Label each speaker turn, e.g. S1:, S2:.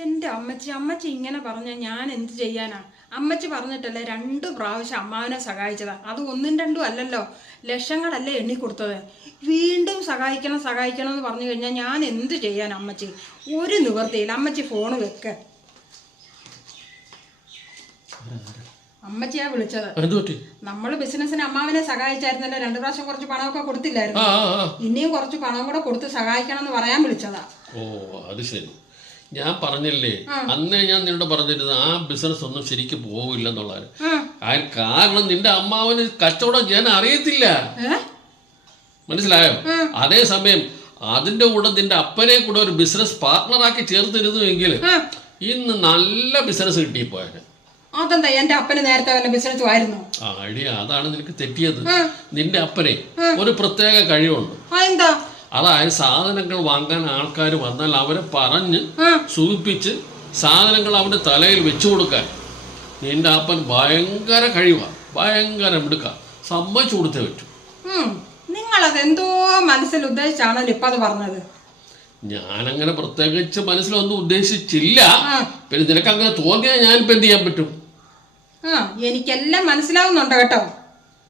S1: എന്റെ അമ്മച്ചി അമ്മച്ചി ഇങ്ങനെ പറഞ്ഞ ഞാൻ എന്ത് ചെയ്യാനാ? അമ്മച്ചി പറഞ്ഞിട്ടല്ലേ രണ്ട് പ്രാവശ്യം അമ്മാവനെ സഹായിച്ചതാ. അത് ഒന്നും രണ്ടും അല്ലല്ലോ. ലക്ഷങ്ങളല്ലേ എണ്ണി കൊടുത്തത്. വീണ്ടും സഹായിക്കണം സഹായിക്കണം എന്ന് പറഞ്ഞു കഴിഞ്ഞാൽ ഞാൻ എന്ത് ചെയ്യാൻ അമ്മച്ചി? ഒരു നിവൃത്തിയില്ല അമ്മച്ചി ഫോൺ വെക്ക. അമ്മച്ചിയാ വിളിച്ചത്. നമ്മൾ ബിസിനസിന് ബിസിനസ്സിന് അമ്മാവനെ സഹായിച്ചായിരുന്നല്ലോ. രണ്ടു പ്രാവശ്യം കുറച്ച് പണമൊക്കെ കൊടുത്തില്ലായിരുന്നു. ഇനിയും കുറച്ച് പണം കൂടെ കൊടുത്ത് സഹായിക്കണം എന്ന് പറയാൻ വിളിച്ചതാ.
S2: ഓ അത് ശരി. ഞാൻ പറഞ്ഞില്ലേ? അന്നേ ഞാൻ നിന്നോട് പറഞ്ഞിരുന്നു ആ ബിസിനസ് ഒന്നും ശരിക്കും പോവില്ല എന്നുള്ളത്
S1: ആ.
S2: ആ- കാരണം നിന്റെ അമ്മാവന് കച്ചവടം ഞാൻ അറിയത്തില്ല. മനസ്സിലായോ? അതേസമയം അതിന്റെ കൂടെ നിന്റെ അപ്പനെ കൂടെ ഒരു ബിസിനസ് പാർട്ണറാക്കി ചേർത്തിരുന്നുവെങ്കിൽ. ഇന്ന് നല്ല ബിസിനസ് കിട്ടിപ്പോയത്
S1: അതെന്താ? എന്റെ അപ്പന് നേരത്തെ വല്ല ബിസിനസ് ആയിരുന്നു.
S2: ഐഡിയ അതാണ് നിനക്ക് തെറ്റിയത്. നിന്റെ അപ്പനെ ഒരു പ്രത്യേക കഴിവുണ്ട്.
S1: എന്താ?
S2: അതായത് സാധനങ്ങൾ വാങ്ങാൻ ആൾക്കാർ വന്നാൽ അവരെ പറഞ്ഞ്. സൂചിപ്പിച്ച് സാധനങ്ങൾ അവന്റെ തലയിൽ വെച്ചു കൊടുക്കാൻ. നിന്റെ അപ്പൻ ഭയങ്കര കഴിവാണ് ഭയങ്കര മിടുക്ക. സമ്മതിച്ചു കൊടുത്തേ പറ്റൂ.
S1: നിങ്ങളത് എന്തോ മനസ്സിൽ ഉദ്ദേശിച്ചാണല്ലോ ഇപ്പൊ അത് പറഞ്ഞത്.
S2: ഞാനങ്ങനെ പ്രത്യേകിച്ച് മനസ്സിലൊന്നും ഉദ്ദേശിച്ചില്ല. പിന്നെ നിനക്ക് അങ്ങനെ തോന്നിയാൽ ഇപ്പൊ എന്ത് ചെയ്യാൻ പറ്റും?
S1: ആ എനിക്കെല്ലാം മനസ്സിലാവുന്നുണ്ട് കേട്ടോ.